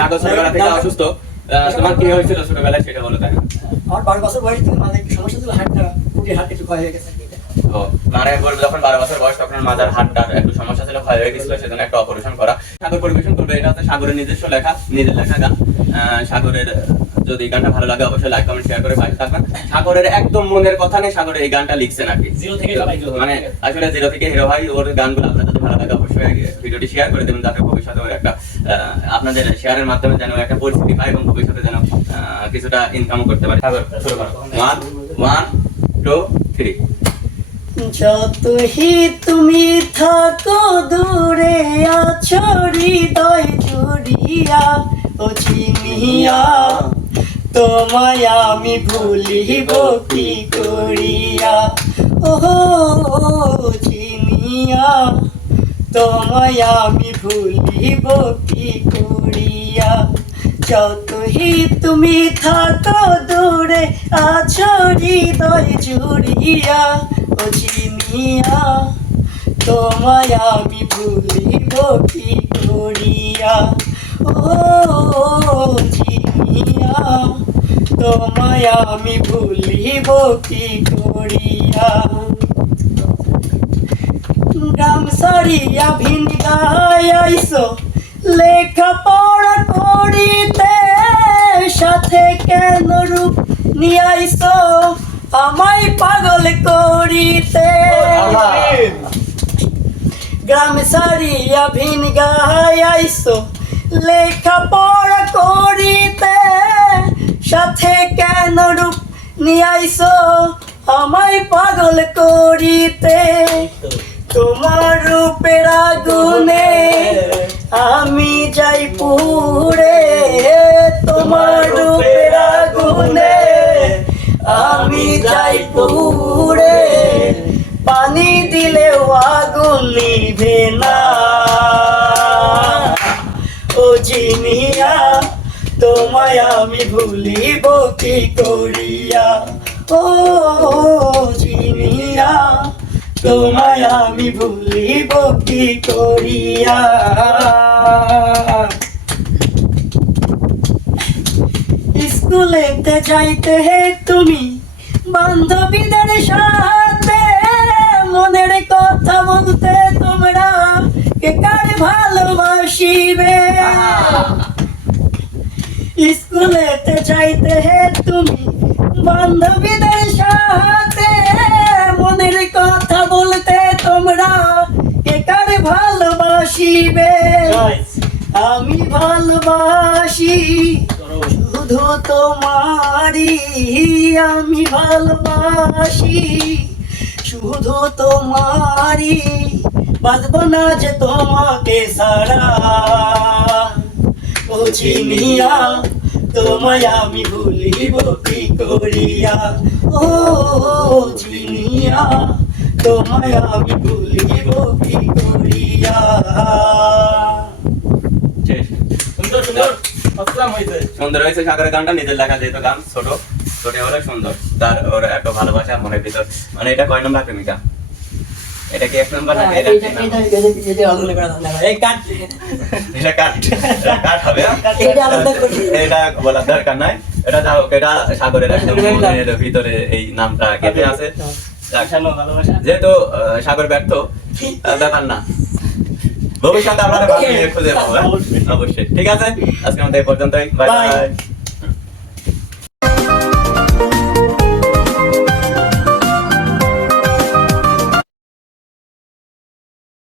সাগর ছোটবেলা থেকে অসুস্থ। তোমার কি হয়েছিল ছোটবেলায় সেটা বলো তাই আমার বারো বছর বয়স থেকে মানে সমস্যা ছিল পুটির একটু ক্ষয় হয়ে গেছে। যখন বারো বছর বয়স তখন মাজার একটু সমস্যা ছিল ক্ষয় হয়ে গেছিল সেজন্য একটা অপারেশন করা। সাগর পরিবেশন করবে এটা হচ্ছে সাগরের নিজস্ব লেখা নিজের লেখা গান সাগরের যদি গানটা ভালো লাগে অবশ্যই লাইক কমেন্ট শেয়ার করে পাশে থাকবেন। সাগরের একদম মনের কথা নেই সাগরের এই গানটা লিখছেন আর কি জিরো থেকে সবাই hero মানে আসলে জিরো থেকে হিরো ভাই ওর গানগুলো আপনাদের যদি ভালো লাগে অবশ্যই ভিডিওটি শেয়ার করে দেবেন যাতে ভবিষ্যতে ওর একটা আহ, আপনাদের শেয়ারের মাধ্যমে যেন একটা পরিস্থিতি পায় এবং ভবিষ্যতে যেন আহ, কিছুটা ইনকামও করতে পারে। সাগর শুরু করো। ওয়ান ওয়ান টু থ্রি যতই তুমি থাকো দূরে আছো হৃদয় জুড়িয়া ও চিনিয়া তোমায় আমি ভুলিব কি করিয়া? ও চিনিয়া, তোমায় আমি ভুলিব কি করিয়া? যতই তুমি থাকো দূরে, আছো হৃদয় জুড়িয়া। ও চিনিয়া, তোমায় আমি ভুলিব কি করিয়া? ও চিনিয়া তোমায় আমি ভুলিব কি করিয়া? গ্রাম সারিয়া ভিন গাইছো লেখাপড়া করিতে সাথে কেন রূপ নিয়ে আমায় পাগল করিতে। গ্রাম সারিয়া ভিন গাইছো লেখাপড়া করিতে সাথে কেন রূপ নিয়ে আইসো আমায় পাগল করিতে। তোমার রূপের আগুনে আমি যাই পুরে তোমার রূপের আগুনে আমি যাই পুরে পানি দিলে আগুন নিভে না। ও জিনিয়া তোমায় আমি ভুলিব কি করিয়া? ও, জিনিয়া, তোমায় আমি ভুলিব কি করিয়া? স্কুলেতে যাইতে হে তুমি, বান্ধবীদের সাথে স্কুলেতে যাইতে হে তুমি বান্ধবীদের সাথে মনের কথা বলতে তোমরা। কে কার ভালোবাসিবে আমি ভালোবাসি শুধু তোমারই আমি ভালোবাসি। শুধু তোমারই বাঁচব না যে তোমাকে সারা ও চিনিয়া তোমায় আমি ভুলিব কি করিয়া? ও চিনিয়া তোমায় আমি ভুলিব কি করিয়া? সুন্দর সুন্দর। হয়েছে সুন্দর হয়েছে সাগরের গানটা নিজের লেখা যেহেতু গান ছোট। ছোট হলে সুন্দর। তার ওর একটা ভালোবাসা মনের ভিতর। মানে এটা কয় নম্বর প্রেমিকা? এটা কি এক নম্বর না এটা তিন নম্বর? এই কাট। এটা কাট। কাট হবে। এটা আলাদা করি। এটা বলার দরকার নাই। এটা যা এটা সাগরের একদম মনের ভিতরে এই নামটা কেটে আছে। যেহেতু সাগর ব্যর্থ ব্যাপার না। ভবিষ্যতে আমরা খুঁজে পাবো হ্যাঁ? অবশ্যই। ঠিক আছে? আজকে আমাদের এই পর্যন্তই। Bye bye